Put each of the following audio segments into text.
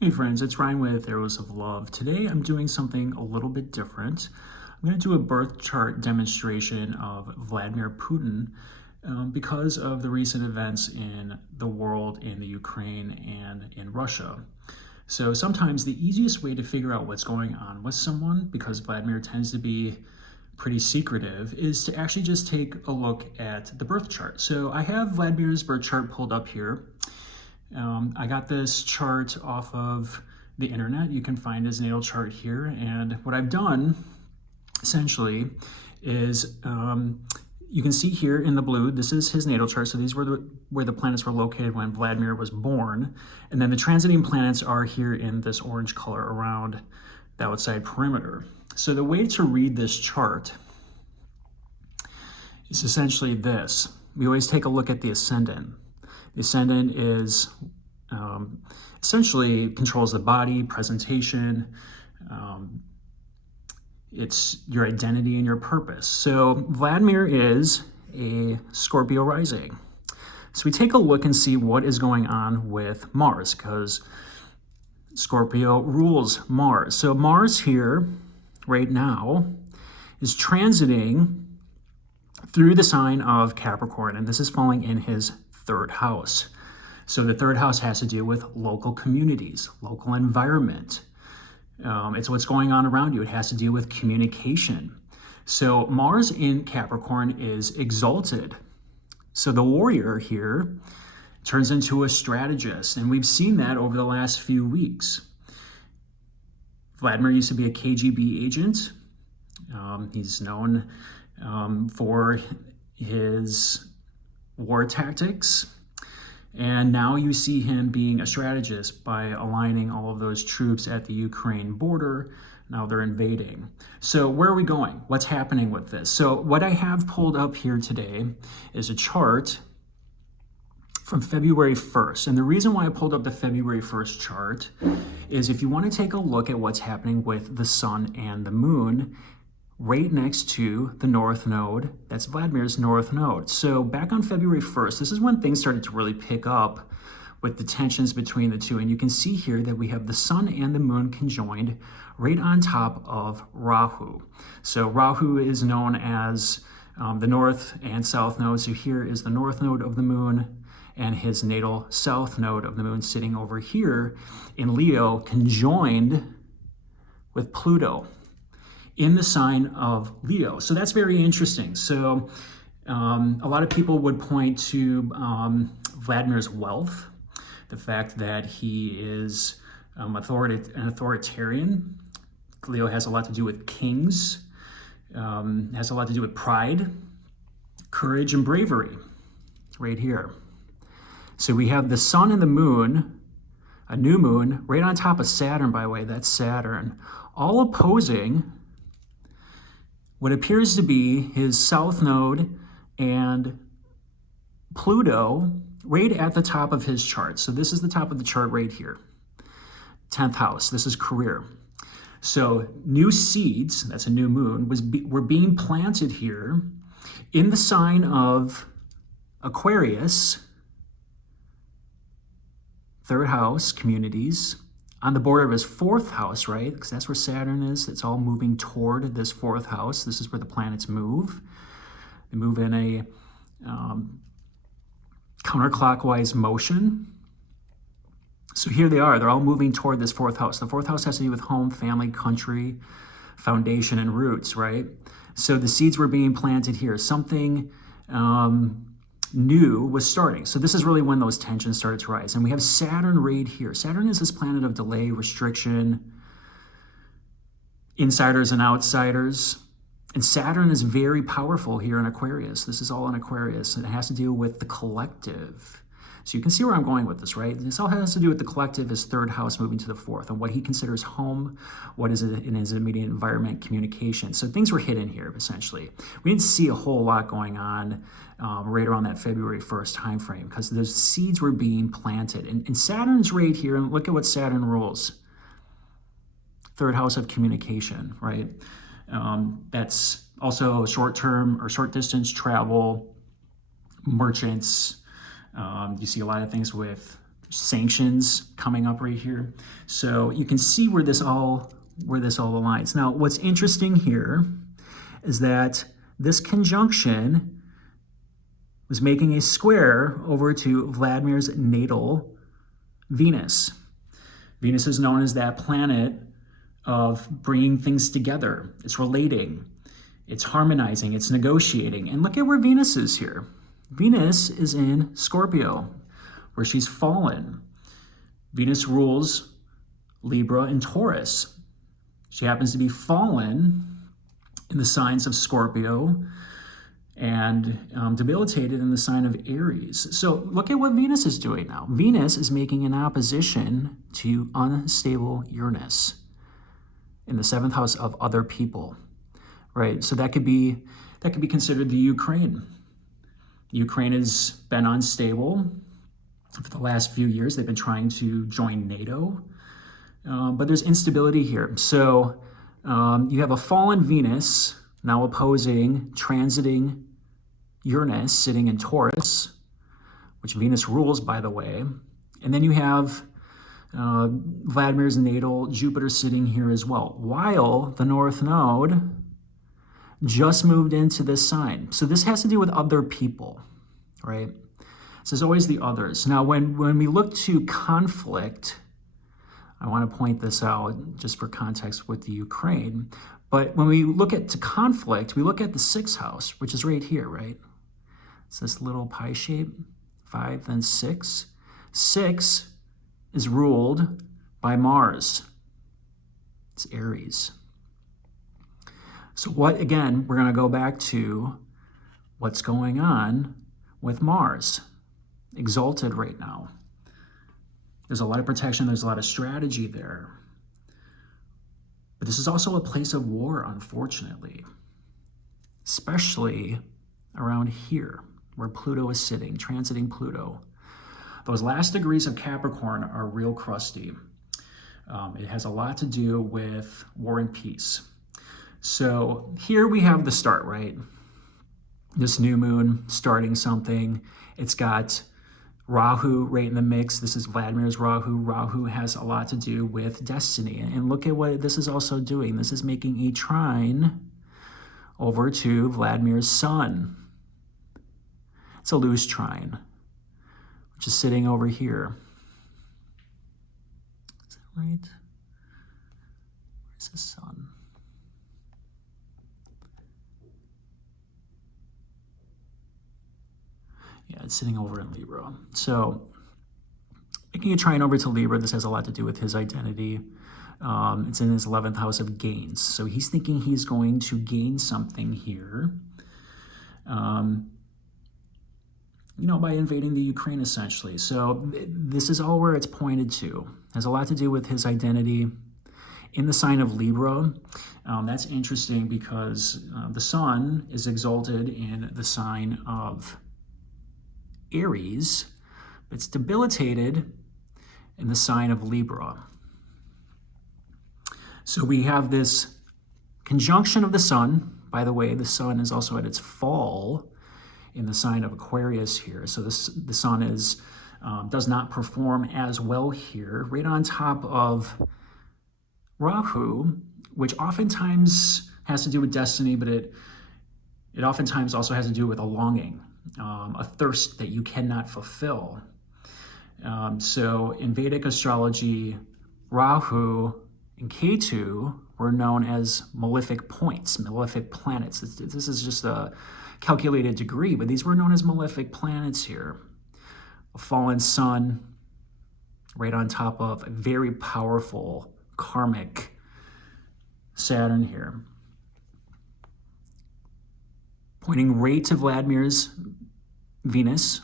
Hey friends, it's Ryan with Arrows of Love. Today I'm doing something a little bit different. I'm going to do a birth chart demonstration of Vladimir Putin because of the recent events in the world, in the Ukraine, and in Russia. So sometimes the easiest way to figure out what's going on with someone, because Vladimir tends to be pretty secretive, is to actually just take a look at the birth chart. So I have Vladimir's birth chart pulled up here. I got this chart off of the internet. You can find his natal chart here. And what I've done essentially is you can see here in the blue, this is his natal chart. So these were where the planets were located when Vladimir was born. And then the transiting planets are here in this orange color around the outside perimeter. So the way to read this chart is essentially this. We always take a look at the ascendant. The ascendant is essentially controls the body, presentation. It's your identity and your purpose. So Vladimir is a Scorpio rising. So we take a look and see what is going on with Mars, because Scorpio rules Mars. So Mars here right now is transiting through the sign of Capricorn, and this is falling in his third house. So the third house has to do with local communities, local environment. It's what's going on around you. It has to do with communication. So Mars in Capricorn is exalted. So the warrior here turns into a strategist, and we've seen that over the last few weeks. Vladimir used to be a KGB agent. He's known for his war tactics. And now you see him being a strategist by aligning all of those troops at the Ukraine border. Now they're invading. So where are we going? What's happening with this? So what I have pulled up here today is a chart from February 1st. And the reason why I pulled up the February 1st chart is if you want to take a look at what's happening with the sun and the moon, right next to the north node, that's Vladimir's north node. So back on February 1st, this is when things started to really pick up with the tensions between the two. And you can see here that we have the sun and the moon conjoined right on top of Rahu. So Rahu is known as the north and south node. So here is the north node of the moon and his natal south node of the moon sitting over here in Leo, conjoined with Pluto in the sign of Leo. So that's very interesting. So a lot of people would point to Vladimir's wealth, the fact that he is an authoritarian. Leo has a lot to do with kings, has a lot to do with pride, courage, and bravery right here. So we have the sun and the moon, a new moon, right on top of Saturn, by the way, that's Saturn, all opposing what appears to be his south node and Pluto right at the top of his chart. So this is the top of the chart right here. 10th house, this is career. So new seeds, that's a new moon, were being planted here in the sign of Aquarius, third house, communities, on the border of his fourth house, right? Because that's where Saturn is. It's all moving toward this fourth house. This is where the planets move. They move in a counterclockwise motion. So here they are. They're all moving toward this fourth house. The fourth house has to do with home, family, country, foundation, and roots, right? So the seeds were being planted here. Something new was starting. So this is really when those tensions started to rise. And we have Saturn right here. Saturn is this planet of delay, restriction, insiders and outsiders. And Saturn is very powerful here in Aquarius. This is all in Aquarius, and it has to do with the collective. So you can see where I'm going with this, right? This all has to do with the collective, his third house moving to the fourth, and what he considers home, what is it in his immediate environment, communication. So things were hidden here, essentially. We didn't see a whole lot going on right around that February 1st timeframe, because those seeds were being planted. And Saturn's right here, and look at what Saturn rules. Third house of communication, right? That's also short-term or short-distance travel, merchants. You see a lot of things with sanctions coming up right here. So you can see where this all aligns. Now, what's interesting here is that this conjunction was making a square over to Vladimir's natal Venus. Venus is known as that planet of bringing things together. It's relating, it's harmonizing, it's negotiating. And look at where Venus is here. Venus is in Scorpio, where she's fallen. Venus rules Libra and Taurus. She happens to be fallen in the signs of Scorpio and debilitated in the sign of Aries. So look at what Venus is doing now. Venus is making an opposition to unstable Uranus in the 7th house of other people, right? So that could be considered the Ukraine. Ukraine has been unstable for the last few years. They've been trying to join NATO, but there's instability here. So you have a fallen Venus now opposing, transiting Uranus sitting in Taurus, which Venus rules, by the way. And then you have Vladimir's natal Jupiter sitting here as well, while the North Node just moved into this sign. So this has to do with other people, right? So there's always the others. Now, when we look to conflict, I want to point this out just for context with the Ukraine. But when we look at to conflict, we look at the 6th house, which is right here, right? It's this little pie shape, 5, then 6. 6 is ruled by Mars. It's Aries. So what, again, we're going to go back to what's going on with Mars. Exalted right now. There's a lot of protection, there's a lot of strategy there. But this is also a place of war, unfortunately. Especially around here, where Pluto is sitting, transiting Pluto. Those last degrees of Capricorn are real crusty. It has a lot to do with war and peace. So here we have the start, right? This new moon starting something. It's got Rahu right in the mix. This is Vladimir's Rahu. Rahu has a lot to do with destiny. And look at what this is also doing. This is making a trine over to Vladimir's sun. It's a loose trine, which is sitting over here. Is that right? Where's the sun? Yeah, it's sitting over in Libra. So making a trine over to Libra, this has a lot to do with his identity. It's in his 11th house of gains. So he's thinking he's going to gain something here, by invading the Ukraine, essentially. So this is all where it's pointed to. It has a lot to do with his identity in the sign of Libra. That's interesting because the sun is exalted in the sign of Aries. It's debilitated in the sign of Libra. So we have this conjunction of the sun. By the way, the sun is also at its fall in the sign of Aquarius here. So the sun does not perform as well here, right on top of Rahu, which oftentimes has to do with destiny, but it oftentimes also has to do with a longing, a thirst that you cannot fulfill. So in Vedic astrology, Rahu and Ketu were known as malefic points, malefic planets. This is just a calculated degree, but these were known as malefic planets here. A fallen sun right on top of a very powerful karmic Saturn here. Pointing right to Vladimir's Venus,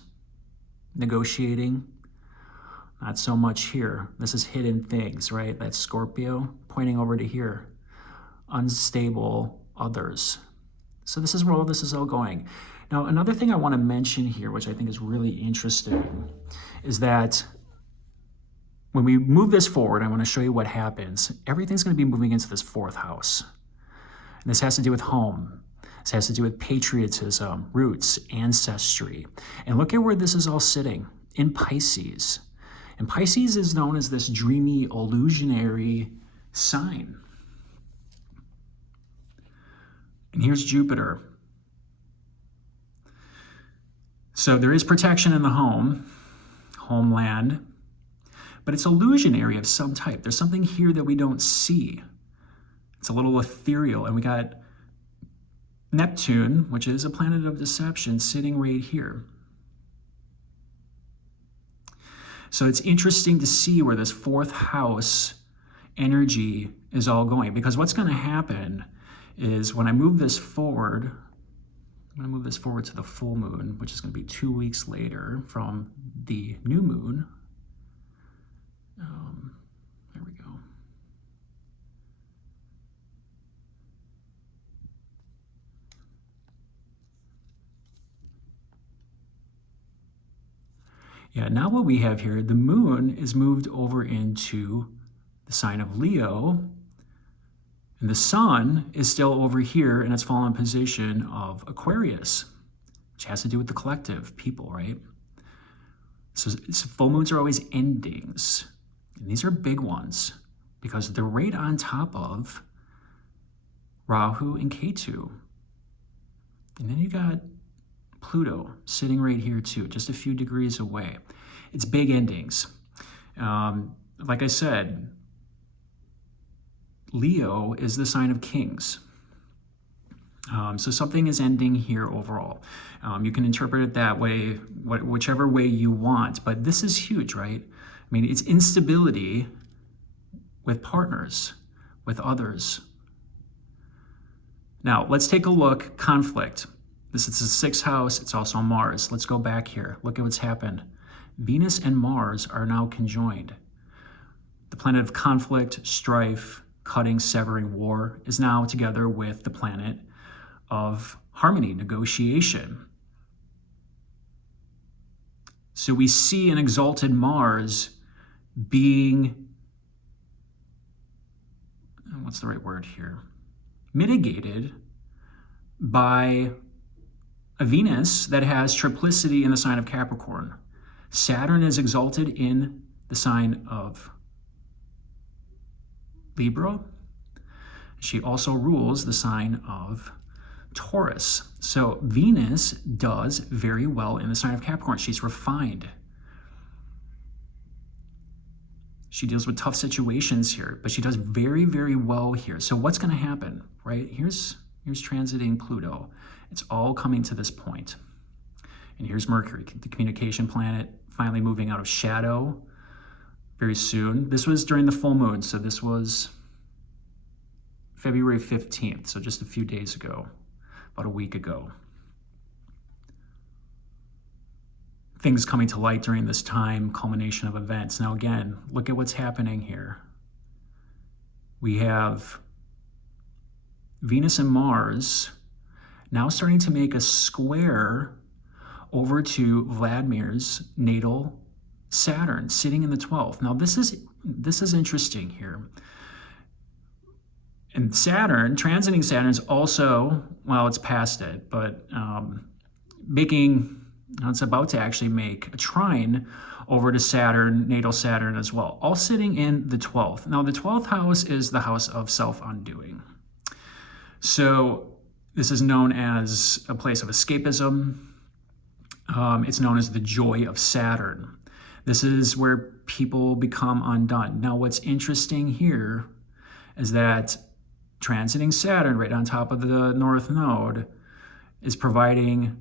negotiating. Not so much here. This is hidden things, right? That's Scorpio pointing over to here. Unstable others. So this is where all this is all going. Now, another thing I want to mention here, which I think is really interesting, is that when we move this forward, I want to show you what happens. Everything's going to be moving into this 4th house. And this has to do with home. This has to do with patriotism, roots, ancestry. And look at where this is all sitting, in Pisces. And Pisces is known as this dreamy, illusionary sign. And here's Jupiter. So there is protection in the home, homeland, but it's illusionary of some type. There's something here that we don't see. It's a little ethereal. And we got Neptune, which is a planet of deception, sitting right here. So it's interesting to see where this fourth house energy is all going, because what's going to happen is when I move this forward, I'm going to move this forward to the full moon, which is going to be 2 weeks later from the new moon. There we go. Yeah, now what we have here, the moon is moved over into the sign of Leo, and the sun is still over here in its fallen position of Aquarius, which has to do with the collective, people, right? So full moons are always endings, and these are big ones because they're right on top of Rahu and Ketu. And then you got Pluto sitting right here too, just a few degrees away. It's big endings. Like I said, Leo is the sign of kings. So something is ending here overall. You can interpret it that way, whichever way you want, but this is huge, right? I mean, it's instability with partners, with others. Now, let's take a look, conflict. This is the sixth house, it's also Mars. Let's go back here, look at what's happened. Venus and Mars are now conjoined. The planet of conflict, strife, cutting, severing, war is now together with the planet of harmony, negotiation. So we see an exalted Mars being, what's the right word here? Mitigated by a Venus that has triplicity in the sign of Capricorn. Saturn is exalted in the sign of Libra. She also rules the sign of Taurus. So Venus does very well in the sign of Capricorn. She's refined. She deals with tough situations here, but she does very, very well here. So what's going to happen, right? Here's transiting Pluto. It's all coming to this point. And here's Mercury, the communication planet, finally moving out of shadow very soon. This was during the full moon, so this was February 15th, so just a few days ago, about a week ago. Things coming to light during this time, culmination of events. Now again, look at what's happening here. We have Venus and Mars now starting to make a square over to Vladimir's natal Saturn, sitting in the 12th. Now this is interesting here. And Saturn, transiting Saturn is also, well, it's past it, but it's about to actually make a trine over to Saturn, natal Saturn as well, all sitting in the 12th. Now the 12th house is the house of self-undoing. So this is known as a place of escapism. It's known as the joy of Saturn. This is where people become undone. Now what's interesting here is that transiting Saturn right on top of the North Node is providing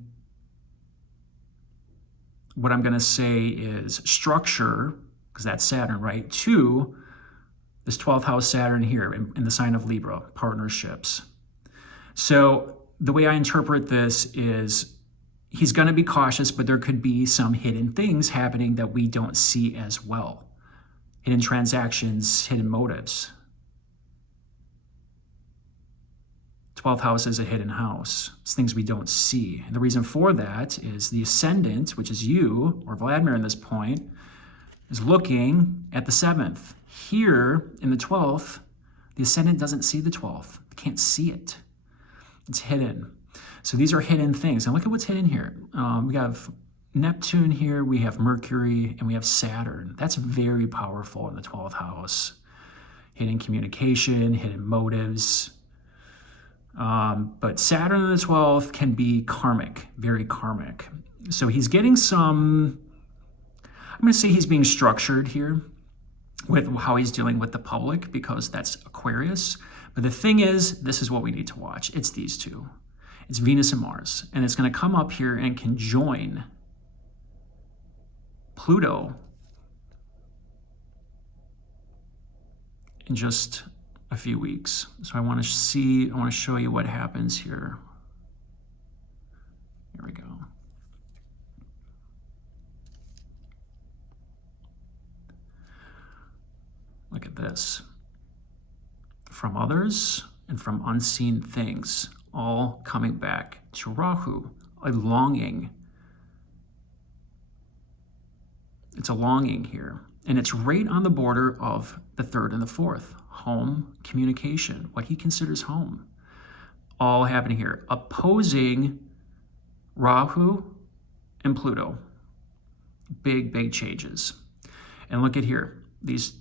what I'm going to say is structure, because that's Saturn, right, to this 12th house Saturn here in the sign of Libra, partnerships. So the way I interpret this is he's going to be cautious, but there could be some hidden things happening that we don't see as well. Hidden transactions, hidden motives. 12th house is a hidden house. It's things we don't see. And the reason for that is the ascendant, which is you, or Vladimir in this point, is looking at the 7th. Here in the 12th, the ascendant doesn't see the 12th. It can't see it. It's hidden. So these are hidden things. And look at what's hidden here. We have Neptune here, we have Mercury, and we have Saturn. That's very powerful in the 12th house. Hidden communication, hidden motives. But Saturn in the 12th can be karmic, very karmic. So he's getting some, I'm going to say he's being structured here with how he's dealing with the public, because that's Aquarius. But the thing is, this is what we need to watch. It's these two. It's Venus and Mars. And it's going to come up here and conjoin Pluto in just a few weeks. So I want to show you what happens here. Here we go. Look at this. From others and from unseen things, all coming back to Rahu, a longing. It's a longing here. And it's right on the border of the 3rd and the 4th. Home, communication, what he considers home. All happening here. Opposing Rahu and Pluto. Big, big changes. And look at here. These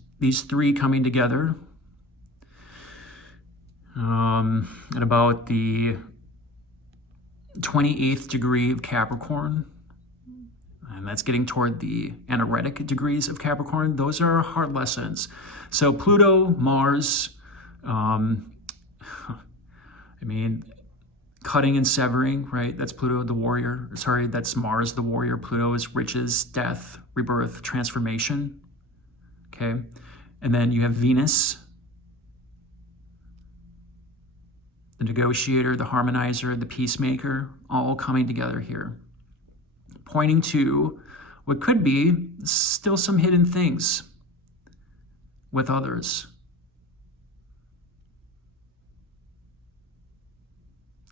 three coming together at about the 28th degree of Capricorn. And that's getting toward the anaretic degrees of Capricorn. Those are hard lessons. So Pluto, Mars, I mean, cutting and severing, right? That's Pluto, the warrior. Sorry, that's Mars, the warrior. Pluto is riches, death, rebirth, transformation. Okay. And then you have Venus, the negotiator, the harmonizer, the peacemaker, all coming together here, pointing to what could be still some hidden things with others.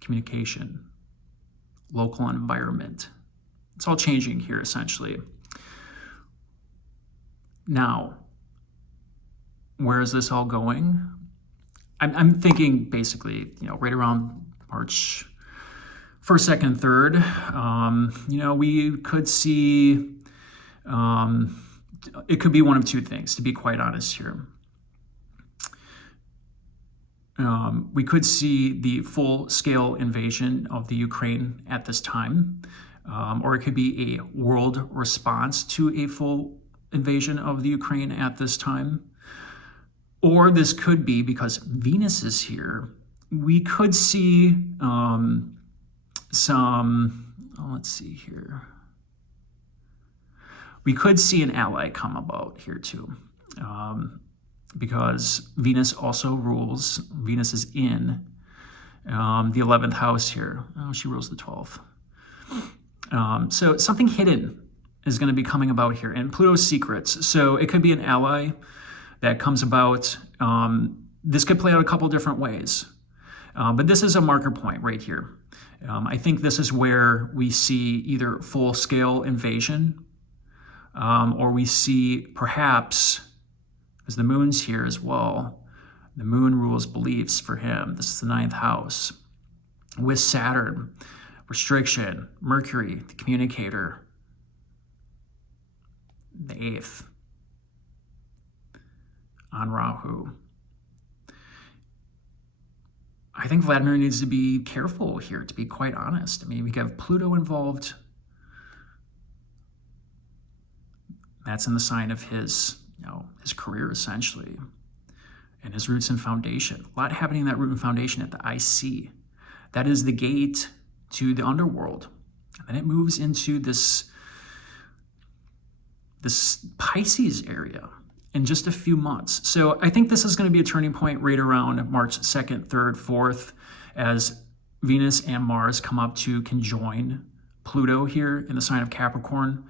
Communication, local environment. It's all changing here, essentially. Now, where is this all going? I'm thinking basically, right around March 1st, 2nd, 3rd. We could see, it could be one of two things, to be quite honest here. We could see the full-scale invasion of the Ukraine at this time, or it could be a world response to a full invasion of the Ukraine at this time. Or this could be, because Venus is here, we could see let's see here. We could see an ally come about here too, because Venus also rules, Venus is in the 11th house here. Oh, she rules the 12th. So something hidden is going to be coming about here, and Pluto's secrets. So it could be an ally that comes about. This could play out a couple different ways, but this is a marker point right here. I think this is where we see either full-scale invasion, or we see perhaps, because the moon's here as well, the moon rules beliefs for him. This is the 9th house. With Saturn, restriction, Mercury, the communicator, the 8th. On Rahu. I think Vladimir needs to be careful here, to be quite honest. I mean, we have Pluto involved. That's in the sign of his career, essentially, and his roots and foundation. A lot happening in that root and foundation at the IC. That is the gate to the underworld. And then it moves into this Pisces area in just a few months. So I think this is going to be a turning point right around March 2nd, 3rd, 4th, as Venus and Mars come up to conjoin Pluto here in the sign of Capricorn.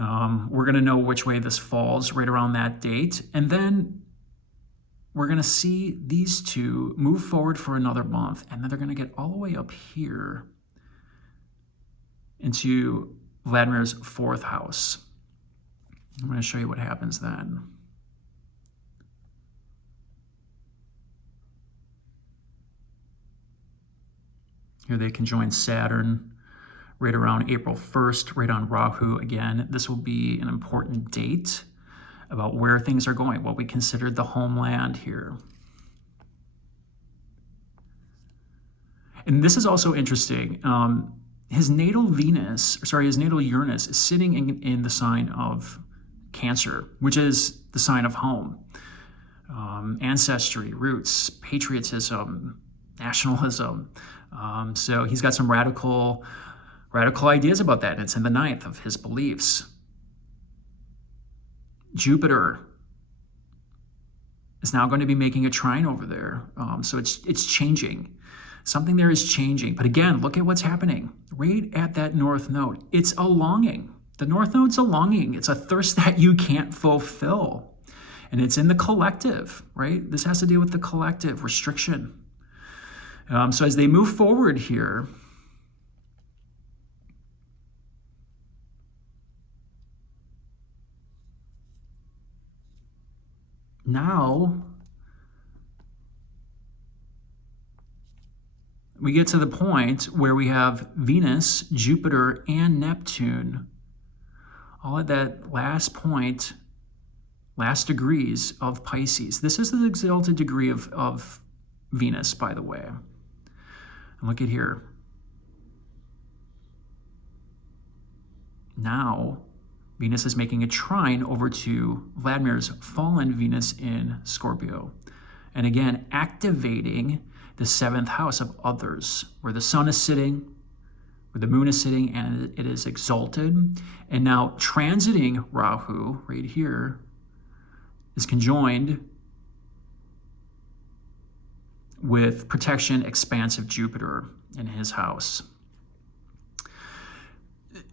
We're going to know which way this falls right around that date. And then we're going to see these two move forward for another month. And then they're going to get all the way up here into Vladimir's 4th house. I'm going to show you what happens then. Here they conjoin Saturn, right around April 1st, right on Rahu. Again, this will be an important date about where things are going, what we considered the homeland here. And this is also interesting. His natal Uranus is sitting in the sign of Cancer, which is the sign of home, ancestry, roots, patriotism, nationalism. So he's got some radical ideas about that. And it's in the 9th of his beliefs. Jupiter is now going to be making a trine over there. So it's changing. Something there is changing. But again, look at what's happening right at that north node. It's a longing. The north node's a longing. It's a thirst that you can't fulfill. And it's in the collective, right? This has to do with the collective restriction. So as they move forward here, now we get to the point where we have Venus, Jupiter, and Neptune all at that last point, last degrees of Pisces. This is the exalted degree of Venus, by the way. And look at here. Now, Venus is making a trine over to Vladimir's fallen Venus in Scorpio. And again, activating the 7th house of others, where the sun is sitting, where the moon is sitting, and it is exalted. And now transiting Rahu right here is conjoined with protection, expansive Jupiter in his house.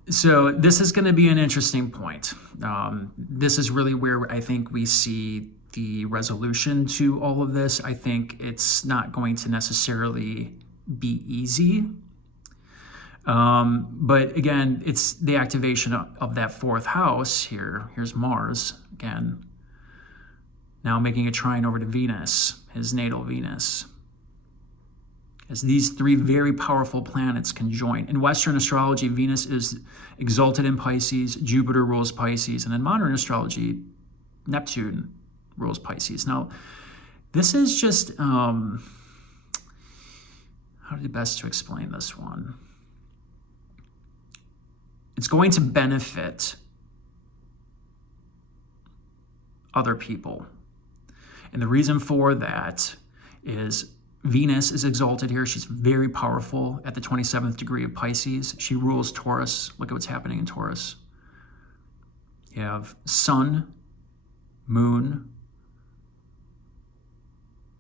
So this is going to be an interesting point. This is really where I think we see the resolution to all of this. I think it's not going to necessarily be easy. But again, it's the activation of that 4th house here. Here's Mars again, now making a trine over to Venus, his natal Venus, as these 3 very powerful planets conjoin. In Western astrology, Venus is exalted in Pisces, Jupiter rules Pisces, and in modern astrology, Neptune rules Pisces. Now, this is just, how to best to explain this one? It's going to benefit other people. And the reason for that is Venus is exalted here. She's very powerful at the 27th degree of Pisces. She rules Taurus. Look at what's happening in Taurus. You have Sun, Moon,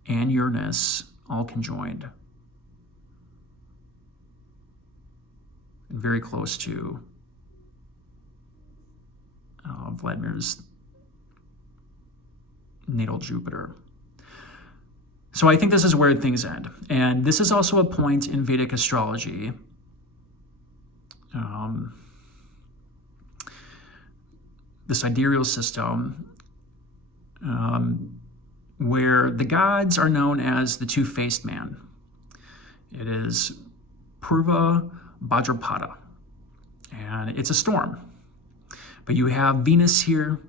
and Uranus all conjoined. And very close to Vladimir's natal Jupiter. So I think this is where things end. And this is also a point in Vedic astrology. The sidereal system, where the gods are known as the two-faced man. It is Purva Bhadrapada, and it's a storm. But you have Venus here,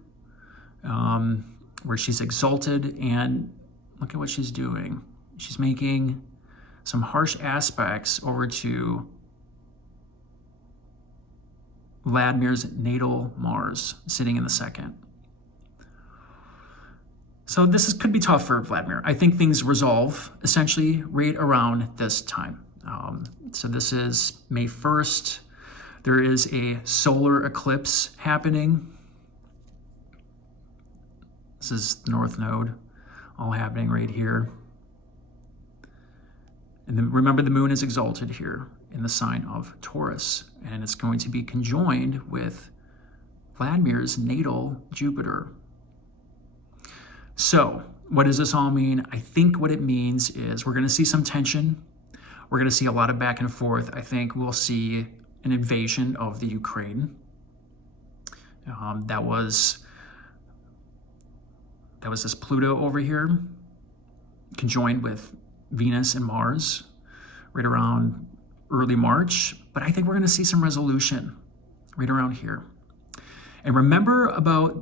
where she's exalted, and look at what she's doing. She's making some harsh aspects over to Vladimir's natal Mars, sitting in the 2nd. So this could be tough for Vladimir. I think things resolve essentially right around this time. So this is May 1st. There is a solar eclipse happening. This is the North Node, all happening right here. And then remember, the moon is exalted here in the sign of Taurus, and it's going to be conjoined with Vladimir's natal Jupiter. So what does this all mean? I think what it means is we're going to see some tension. We're going to see a lot of back and forth. I think we'll see an invasion of the Ukraine. That was this Pluto over here, conjoined with Venus and Mars right around early March. but I think we're going to see some resolution right around here. And remember about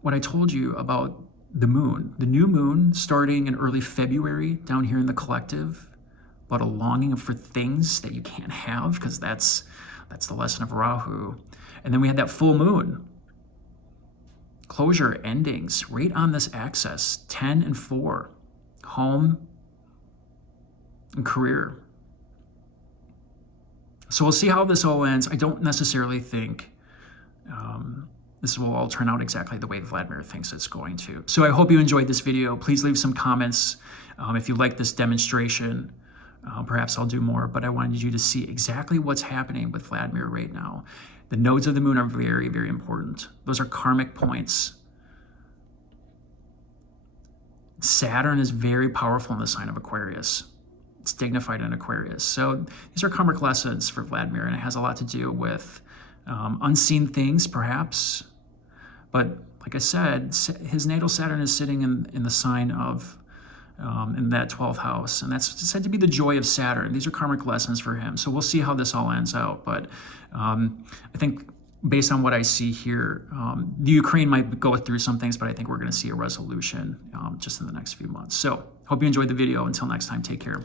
what I told you about the moon, the new moon starting in early February down here in the collective, about a longing for things that you can't have, because that's the lesson of Rahu. And then we had that full moon, closure, endings, right on this axis, 10 and 4, home and career. So we'll see how this all ends. I don't necessarily think this will all turn out exactly the way Vladimir thinks it's going to. So I hope you enjoyed this video. Please leave some comments if you like this demonstration. Perhaps I'll do more, but I wanted you to see exactly what's happening with Vladimir right now. The nodes of the moon are very, very important. Those are karmic points. Saturn is very powerful in the sign of Aquarius. It's dignified in Aquarius. So these are karmic lessons for Vladimir, and it has a lot to do with unseen things, perhaps. But like I said, his natal Saturn is sitting in the sign of, in that 12th house. And that's said to be the joy of Saturn. These are karmic lessons for him. So we'll see how this all ends out. But I think based on what I see here, the Ukraine might go through some things, but I think we're going to see a resolution just in the next few months. So hope you enjoyed the video. Until next time, take care.